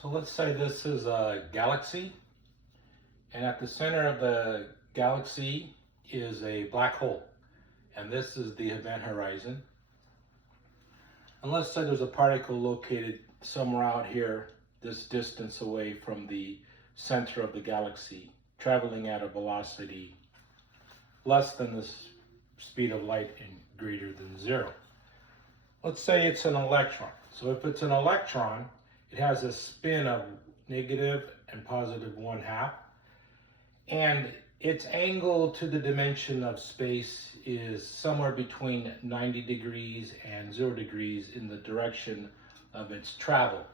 So let's say this is a galaxy, and at the center of the galaxy is a black hole, and this is the event horizon. And let's say there's a particle located somewhere out here, this distance away from the center of the galaxy, traveling at a velocity less than the speed of light and greater than 0. Let's say it's an electron. So if it's an electron, it has a spin of negative and positive 1/2, and its angle to the dimension of space is somewhere between 90 degrees and 0 degrees in the direction of its travel.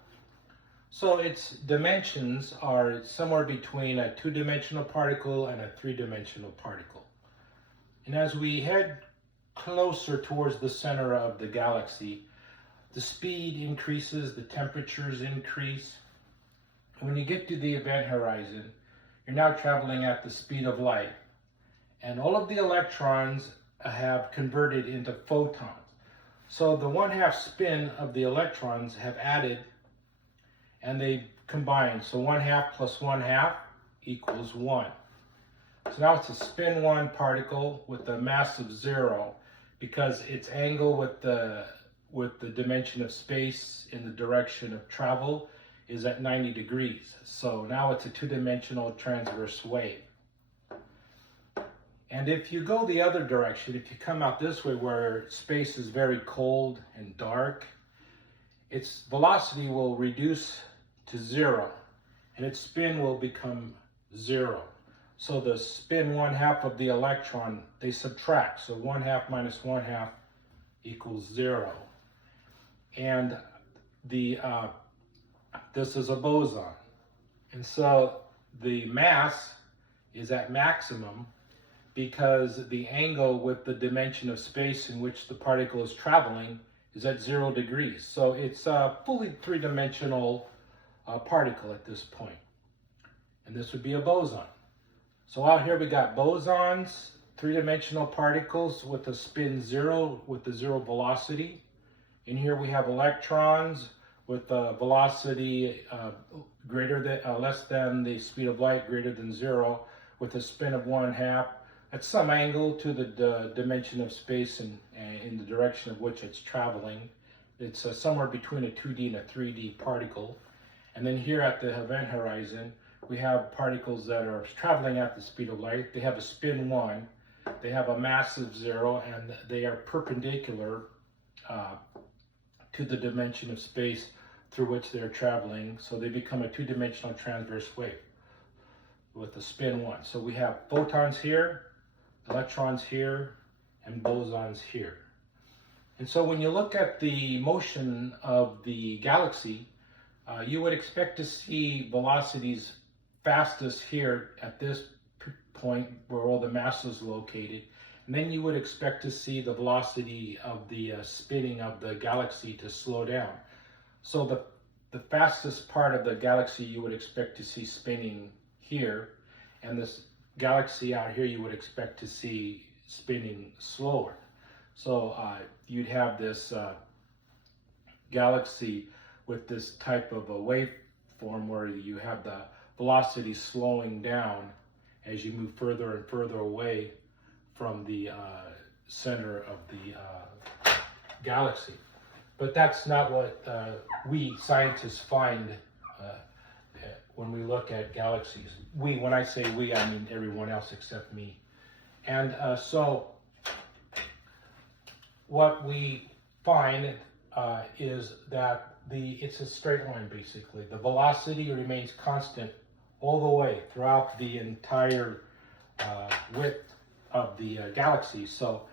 So its dimensions are somewhere between a 2-dimensional particle and a 3-dimensional particle. And as we head closer towards the center of the galaxy, the speed increases, the temperatures increase. When you get to the event horizon, you're now traveling at the speed of light. And all of the electrons have converted into photons. So the 1/2 spin of the electrons have added and they combine. So 1/2 plus 1/2 equals 1. So now it's a spin 1 particle with a mass of 0 because its angle with the dimension of space in the direction of travel is at 90 degrees. So now it's a 2-dimensional transverse wave. And if you go the other direction, if you come out this way where space is very cold and dark, its velocity will reduce to 0 and its spin will become 0. So the spin 1/2 of the electron, they subtract. So 1/2 minus 1/2 equals 0. And this is a boson. And so the mass is at maximum because the angle with the dimension of space in which the particle is traveling is at 0 degrees. So it's a fully 3-dimensional particle at this point. And this would be a boson. So out here we got bosons, 3-dimensional particles with a spin 0 with the 0 velocity. In here we have electrons with a velocity less than the speed of light, greater than 0, with a spin of 1/2 at some angle to the dimension of space and in the direction of which it's traveling. It's somewhere between a 2D and a 3D particle. And then here at the event horizon, we have particles that are traveling at the speed of light. They have a spin 1, they have a mass of 0, and they are perpendicular to the dimension of space through which they're traveling. So they become a 2-dimensional transverse wave with a spin 1. So we have photons here, electrons here, and bosons here. And so when you look at the motion of the galaxy, you would expect to see velocities fastest here at this point where all the mass is located. And then you would expect to see the velocity of the spinning of the galaxy to slow down. So the fastest part of the galaxy you would expect to see spinning here, and this galaxy out here you would expect to see spinning slower. So you'd have this galaxy with this type of a waveform where you have the velocity slowing down as you move further and further away from the center of the galaxy. But that's not what we scientists find when we look at galaxies. We, when I say we, I mean everyone else except me. And so what we find is that it's a straight line basically. The velocity remains constant all the way throughout the entire width of the galaxy. So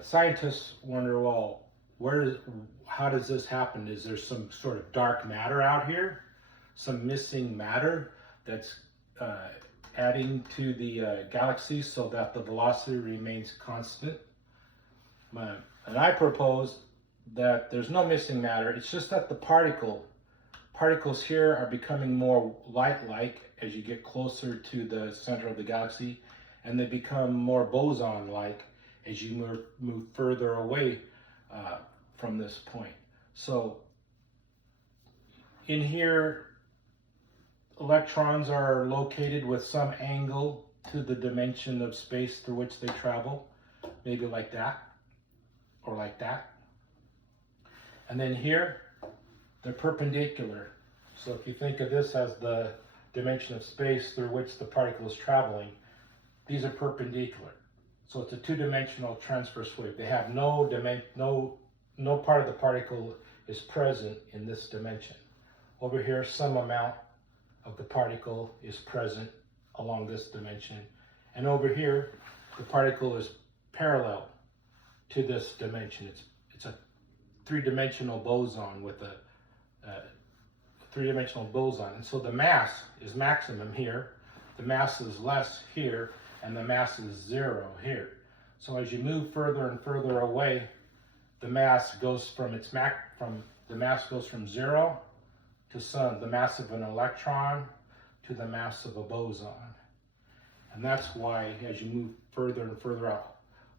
scientists wonder, well, how does this happen? Is there some sort of dark matter out here? Some missing matter that's adding to the galaxy so that the velocity remains constant? And I propose that there's no missing matter. It's just that the particles here are becoming more light-like as you get closer to the center of the galaxy, and they become more boson-like as you move further away from this point. So In here, electrons are located with some angle to the dimension of space through which they travel, maybe like that or like that. And then here, they're perpendicular. So if you think of this as the dimension of space through which the particle is traveling, these are perpendicular. So it's a two-dimensional transverse wave. They have no part of the particle is present in this dimension. Over here, some amount of the particle is present along this dimension. And over here, the particle is parallel to this dimension. It's a three-dimensional boson with a three-dimensional boson. And so the mass is maximum here, the mass is less here, and the mass is 0 here. So as you move further and further away, the mass goes from the mass goes from 0 to the mass of an electron to the mass of a boson. And that's why as you move further and further out,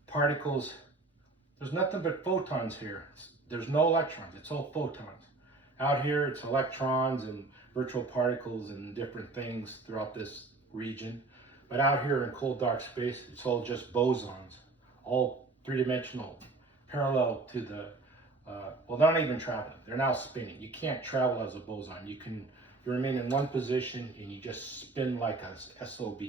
particles, there's nothing but photons here. There's no electrons, it's all photons. Out here, it's electrons and virtual particles and different things throughout this region. But out here in cold dark space, it's all just bosons, all three-dimensional, parallel to the, well, they're not even traveling, they're now spinning. You can't travel as a boson. You remain in one position and you just spin like a SOB.